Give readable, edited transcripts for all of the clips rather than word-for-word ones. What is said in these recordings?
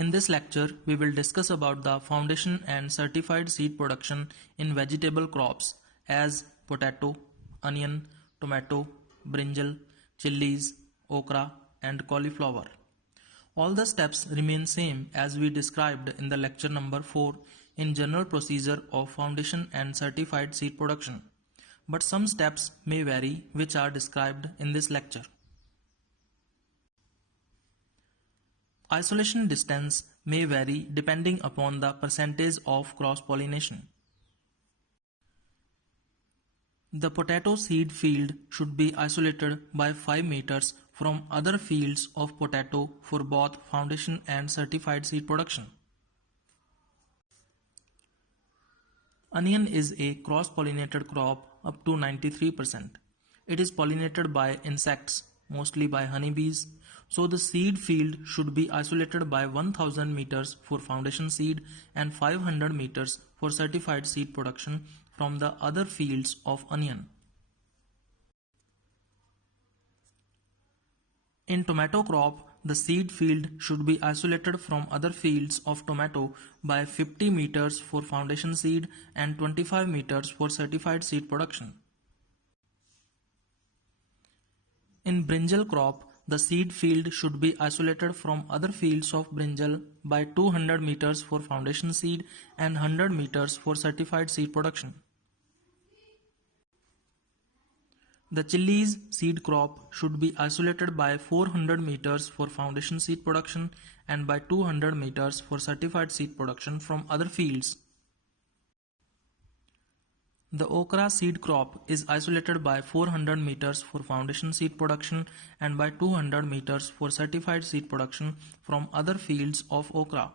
In this lecture, we will discuss about the foundation and certified seed production in vegetable crops as potato, onion, tomato, brinjal, chilies, okra, and cauliflower. All the steps remain same as we described in the lecture number 4 in general procedure of foundation and certified seed production. But some steps may vary which are described in this lecture. Isolation distance may vary depending upon the percentage of cross-pollination. The potato seed field should be isolated by 5 meters from other fields of potato for both foundation and certified seed production. Onion is a cross-pollinated crop up to 93%. It is pollinated by insects, mostly by honeybees, so the seed field should be isolated by 1000 meters for foundation seed and 500 meters for certified seed production from the other fields of onion. In tomato crop, the seed field should be isolated from other fields of tomato by 50 meters for foundation seed and 25 meters for certified seed production. In brinjal crop, the seed field should be isolated from other fields of brinjal by 200 meters for foundation seed and 100 meters for certified seed production. The chilies seed crop should be isolated by 400 meters for foundation seed production and by 200 meters for certified seed production from other fields. The okra seed crop is isolated by 400 meters for foundation seed production and by 200 meters for certified seed production from other fields of okra.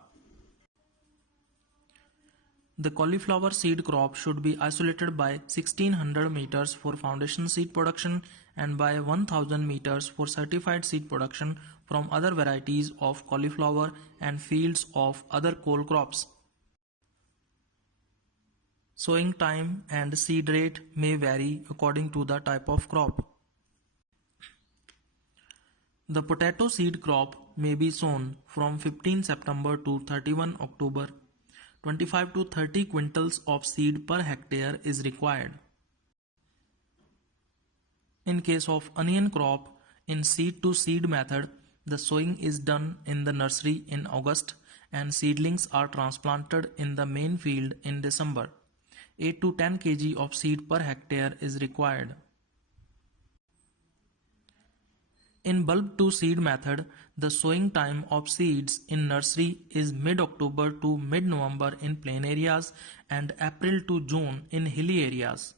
The cauliflower seed crop should be isolated by 1600 meters for foundation seed production and by 1000 meters for certified seed production from other varieties of cauliflower and fields of other cole crops. Sowing time and seed rate may vary according to the type of crop. The potato seed crop may be sown from 15 September to 31 October. 25 to 30 quintals of seed per hectare is required. In case of onion crop, in seed-to-seed method, the sowing is done in the nursery in August and seedlings are transplanted in the main field in December. 8 to 10 kg of seed per hectare is required. In bulb-to-seed method, the sowing time of seeds in nursery is mid-October to mid-November in plain areas and April to June in hilly areas.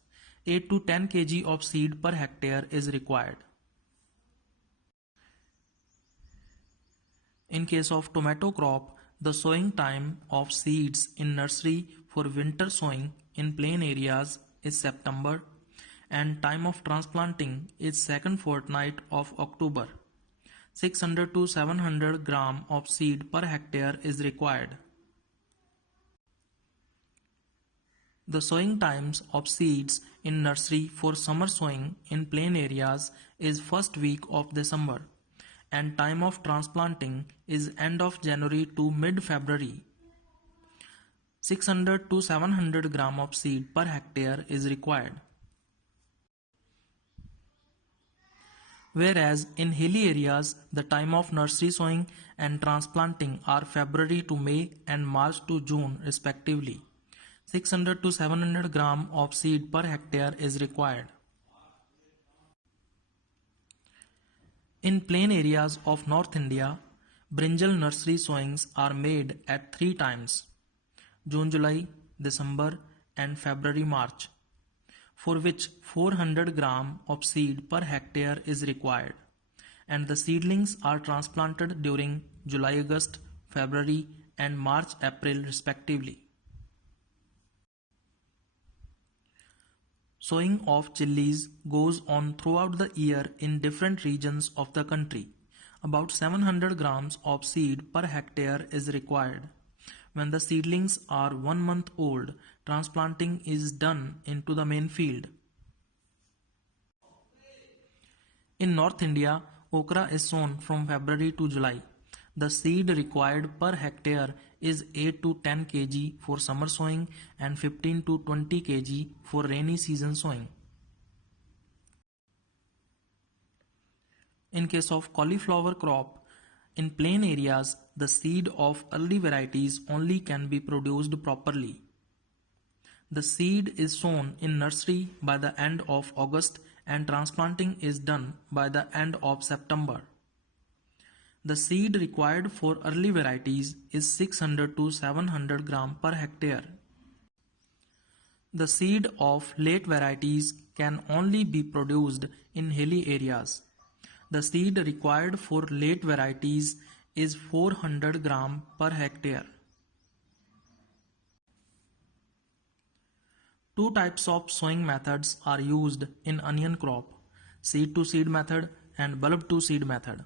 8 to 10 kg of seed per hectare is required. In case of tomato crop, the sowing time of seeds in nursery for winter sowing in plain areas is September and time of transplanting is second fortnight of October. 600 to 700 gram of seed per hectare is required. The sowing times of seeds in nursery for summer sowing in plain areas is first week of December and time of transplanting is end of January to mid-February. 600 to 700 gram of seed per hectare is required. Whereas in hilly areas, the time of nursery sowing and transplanting are February to May and March to June respectively. 600 to 700 gram of seed per hectare is required. In plain areas of North India, brinjal nursery sowings are made at 3 times: June, July, December and February, March, for which 400 gram of seed per hectare is required, and the seedlings are transplanted during July, August, February and March, April respectively. Sowing of chilies goes on throughout the year in different regions of the country. About 700 grams of seed per hectare is required. When the seedlings are 1 month old, transplanting is done into the main field. In North India, okra is sown from February to July. The seed required per hectare is 8 to 10 kg for summer sowing and 15 to 20 kg for rainy season sowing. In case of cauliflower crop, in plain areas, the seed of early varieties only can be produced properly. The seed is sown in nursery by the end of August and transplanting is done by the end of September. The seed required for early varieties is 600 to 700 gram per hectare. The seed of late varieties can only be produced in hilly areas. The seed required for late varieties is 400 gram per hectare. Two types of sowing methods are used in onion crop: seed to seed method and bulb to seed method.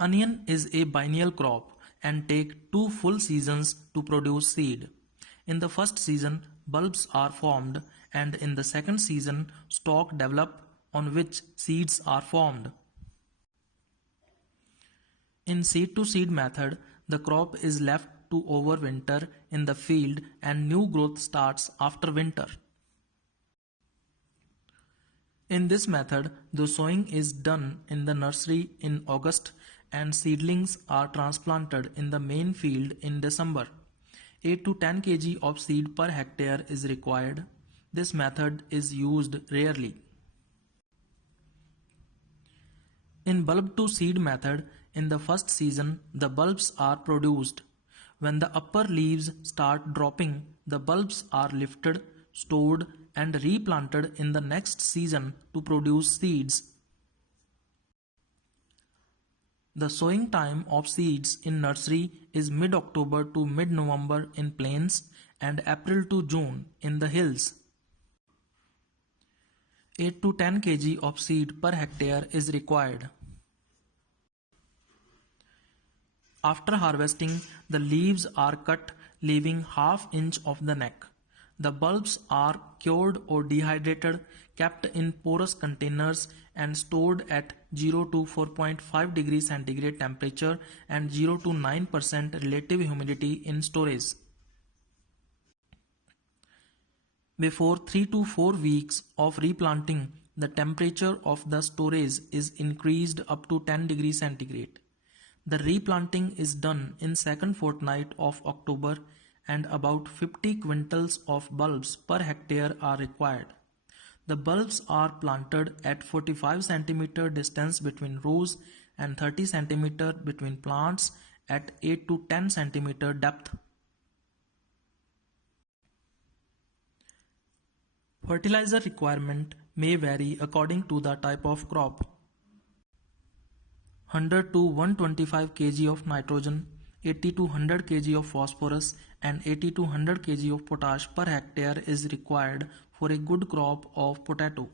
Onion is a biennial crop and take 2 full seasons to produce seed. In the first season, bulbs are formed, and in the second season, stalk develop on which seeds are formed. In seed to seed method, the crop is left to overwinter in the field and new growth starts after winter. In this method, the sowing is done in the nursery in August and seedlings are transplanted in the main field in December. 8 to 10 kg of seed per hectare is required. This method is used rarely. In bulb to seed method, in the first season, the bulbs are produced. When the upper leaves start dropping, the bulbs are lifted, stored, and replanted in the next season to produce seeds. The sowing time of seeds in nursery is mid-October to mid-November in plains and April to June in the hills. 8 to 10 kg of seed per hectare is required. After harvesting, the leaves are cut, leaving ½ inch of the neck. The bulbs are cured or dehydrated, kept in porous containers and stored at 0 to 4.5 degrees centigrade temperature and 0 to 9% relative humidity in storage. Before 3 to 4 weeks of replanting, the temperature of the storage is increased up to 10 degrees centigrade. The replanting is done in second fortnight of October and about 50 quintals of bulbs per hectare are required. The bulbs are planted at 45 cm distance between rows and 30 cm between plants at 8 to 10 cm depth. Fertilizer requirement may vary according to the type of crop. 100 to 125 kg of nitrogen, 80 to 100 kg of phosphorus and 80 to 100 kg of potash per hectare is required for a good crop of potato.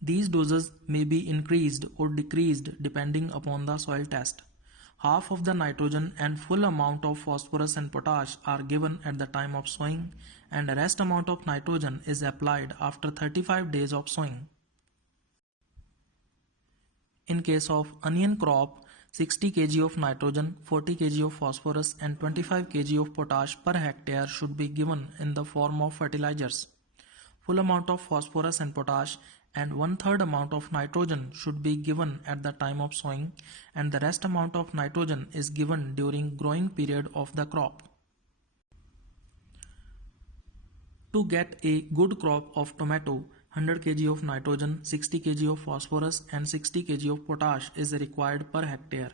These doses may be increased or decreased depending upon the soil test. Half of the nitrogen and full amount of phosphorus and potash are given at the time of sowing, and the rest amount of nitrogen is applied after 35 days of sowing. In case of onion crop, 60 kg of nitrogen, 40 kg of phosphorus and 25 kg of potash per hectare should be given in the form of fertilizers. Full amount of phosphorus and potash and 1/3 amount of nitrogen should be given at the time of sowing, and the rest amount of nitrogen is given during growing period of the crop. To get a good crop of tomato, 100 kg of nitrogen, 60 kg of phosphorus and 60 kg of potash is required per hectare.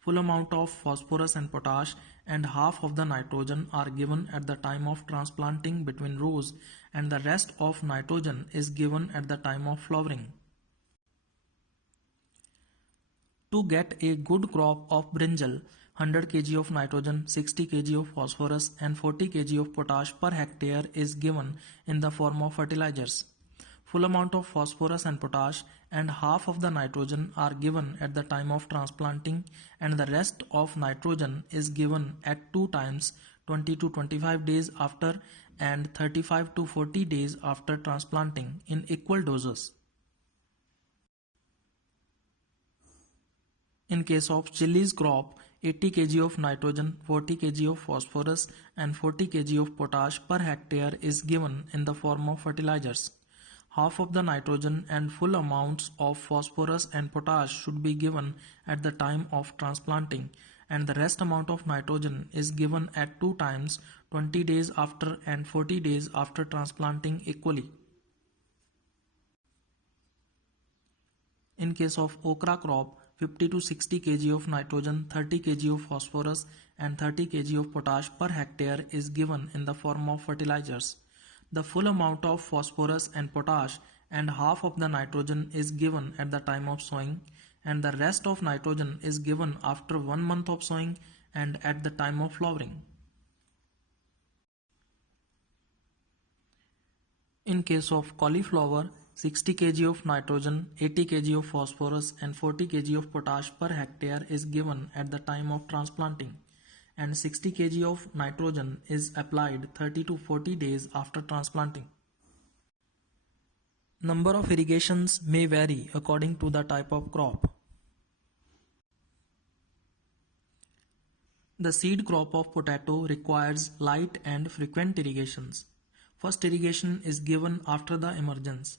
Full amount of phosphorus and potash and half of the nitrogen are given at the time of transplanting between rows, and the rest of nitrogen is given at the time of flowering. To get a good crop of brinjal, 100 kg of nitrogen, 60 kg of phosphorus and 40 kg of potash per hectare is given in the form of fertilizers. Full amount of phosphorus and potash and half of the nitrogen are given at the time of transplanting, and the rest of nitrogen is given at 2 times, 20 to 25 days after and 35 to 40 days after transplanting in equal doses. In case of chilies crop, 80 kg of nitrogen, 40 kg of phosphorus and 40 kg of potash per hectare is given in the form of fertilizers. Half of the nitrogen and full amounts of phosphorus and potash should be given at the time of transplanting, and the rest amount of nitrogen is given at 2 times 20 days after and 40 days after transplanting equally. In case of okra crop, 50 to 60 kg of nitrogen, 30 kg of phosphorus and 30 kg of potash per hectare is given in the form of fertilizers. The full amount of phosphorus and potash and half of the nitrogen is given at the time of sowing, and the rest of nitrogen is given after 1 month of sowing and at the time of flowering. In case of cauliflower, 60 kg of nitrogen, 80 kg of phosphorus and 40 kg of potash per hectare is given at the time of transplanting, and 60 kg of nitrogen is applied 30 to 40 days after transplanting. Number of irrigations may vary according to the type of crop. The seed crop of potato requires light and frequent irrigations. First irrigation is given after the emergence.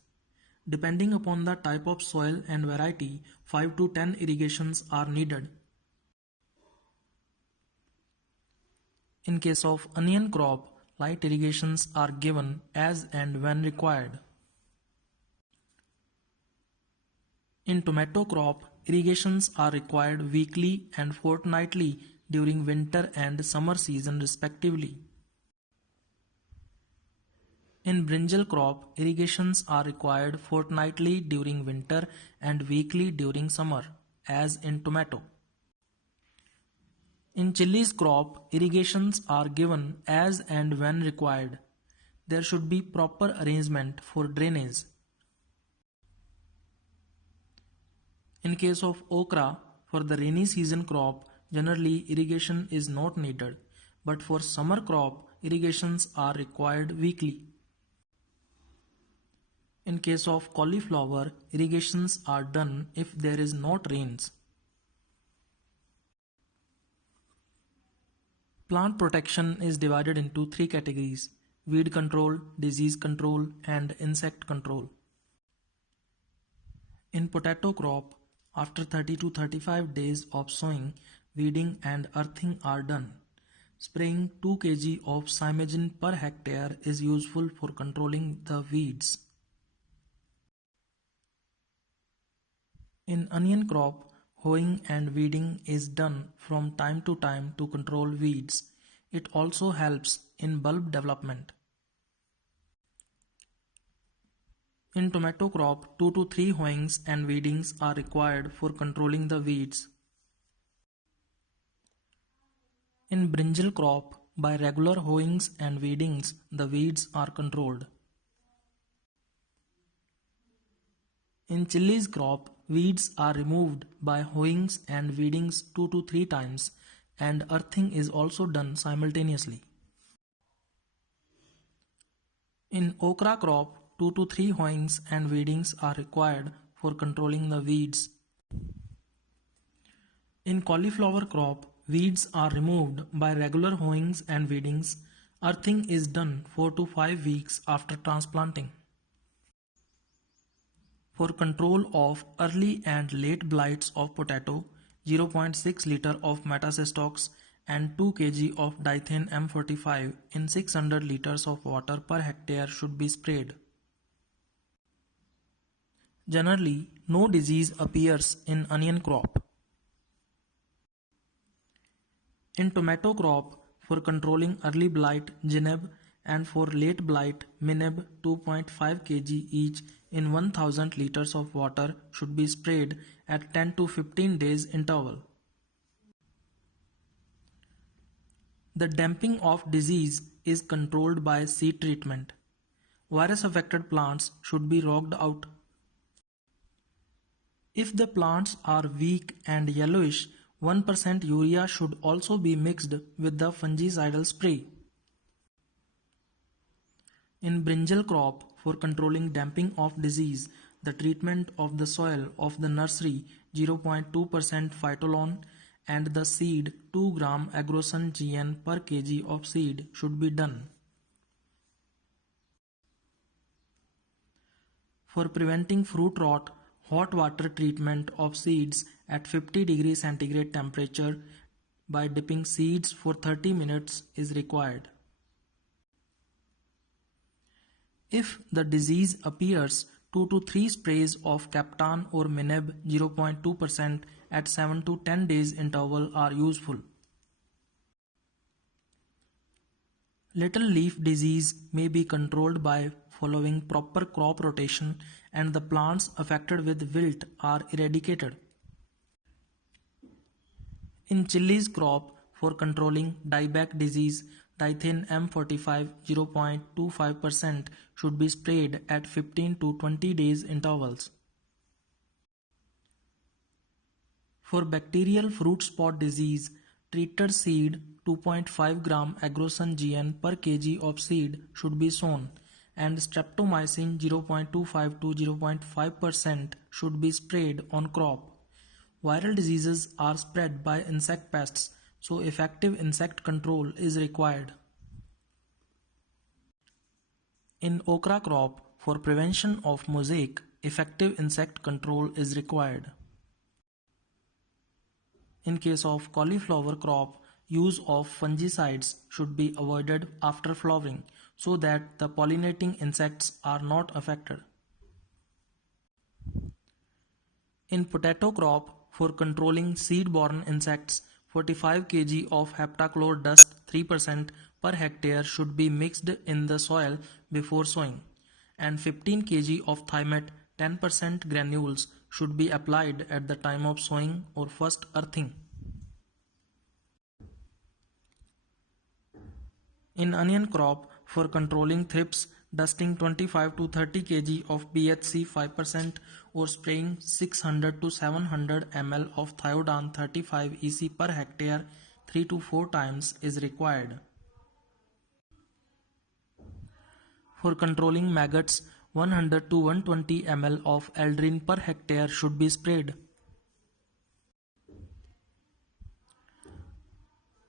Depending upon the type of soil and variety, 5 to 10 irrigations are needed. In case of onion crop, light irrigations are given as and when required. In tomato crop, irrigations are required weekly and fortnightly during winter and summer season respectively. In brinjal crop, irrigations are required fortnightly during winter and weekly during summer, as in tomato. In chilies crop, irrigations are given as and when required. There should be proper arrangement for drainage. In case of okra, for the rainy season crop, generally irrigation is not needed, but for summer crop, irrigations are required weekly. In case of cauliflower, irrigations are done if there is not rains. Plant protection is divided into 3 categories: weed control, disease control, and insect control. In potato crop, after 30 to 35 days of sowing, weeding and earthing are done. Spraying 2 kg of Simegen per hectare is useful for controlling the weeds. In onion crop, hoeing and weeding is done from time to time to control weeds. It also helps in bulb development. In tomato crop, 2 to 3 hoeings and weedings are required for controlling the weeds. In brinjal crop, by regular hoeings and weedings, the weeds are controlled. In chilies crop, weeds are removed by hoeings and weedings 2 to 3 times, and earthing is also done simultaneously. In okra crop, 2 to 3 hoeings and weedings are required for controlling the weeds. In cauliflower crop, weeds are removed by regular hoeings and weedings. Earthing is done 4 to 5 weeks after transplanting. For control of early and late blights of potato, 0.6 liter of metacystox and 2 kg of dithane M45 in 600 liters of water per hectare should be sprayed. Generally, no disease appears in onion crop. In tomato crop, for controlling early blight, Gineb, and for late blight, Mineb 2.5 kg each in 1000 liters of water should be sprayed at 10 to 15 days interval. The damping of disease is controlled by seed treatment. Virus affected plants should be rocked out. If the plants are weak and yellowish, 1% urea should also be mixed with the fungicidal spray. In brinjal crop, for controlling damping of disease, the treatment of the soil of the nursery 0.2% phytolon, and the seed 2 gram agrosan GN per kg of seed should be done. For preventing fruit rot, hot water treatment of seeds at 50 degrees centigrade temperature by dipping seeds for 30 minutes is required. If the disease appears, 2 to 3 sprays of Captan or Mineb 0.2% at 7 to 10 days interval are useful. Little leaf disease may be controlled by following proper crop rotation, and the plants affected with wilt are eradicated. In chilies crop, for controlling dieback disease, Dithane M45 0.25% should be sprayed at 15 to 20 days intervals. For bacterial fruit spot disease, treated seed 2.5 gram agrosan GN per kg of seed should be sown, and streptomycin 0.25 to 0.5% should be sprayed on crop. Viral diseases are spread by insect pests, so effective insect control is required. In okra crop, for prevention of mosaic, effective insect control is required. In case of cauliflower crop, use of fungicides should be avoided after flowering so that the pollinating insects are not affected. In potato crop, for controlling seed-borne insects, 45 kg of heptachlor dust 3% per hectare should be mixed in the soil before sowing, and 15 kg of thimet 10% granules should be applied at the time of sowing or first earthing. In onion crop, for controlling thrips, dusting 25 to 30 kg of BHC 5% or spraying 600 to 700 ml of Thiodan 35 EC per hectare 3 to 4 times is required. For controlling maggots, 100 to 120 ml of Aldrin per hectare should be sprayed.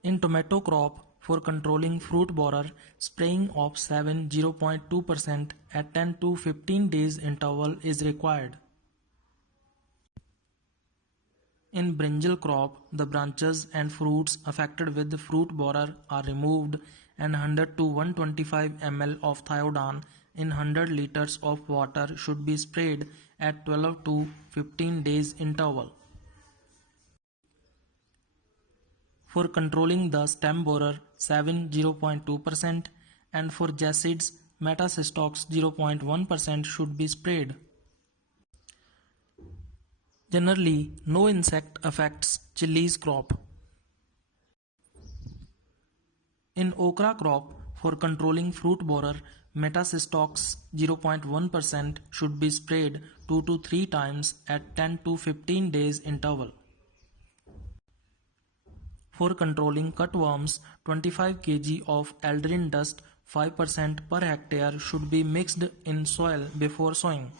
In tomato crop, for controlling fruit borer, spraying of 7 0.2% at 10 to 15 days interval is required. In brinjal crop, the branches and fruits affected with the fruit borer are removed, and 100 to 125 ml of Thiodan in 100 liters of water should be sprayed at 12 to 15 days interval. For controlling the stem borer, 7 0.2% and for jacids, metacystox 0.1% should be sprayed. Generally, no insect affects chilies crop. In okra crop, for controlling fruit borer, metacystox 0.1% should be sprayed 2 to 3 times at 10 to 15 days interval. For controlling cutworms, 25 kg of aldrin dust 5% per hectare should be mixed in soil before sowing.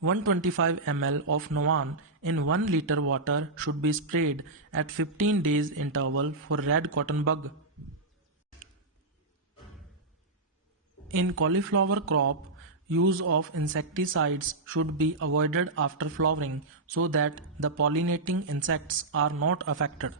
125 ml of Novan in 1 liter water should be sprayed at 15 days interval for red cotton bug. In cauliflower crop, use of insecticides should be avoided after flowering so that the pollinating insects are not affected.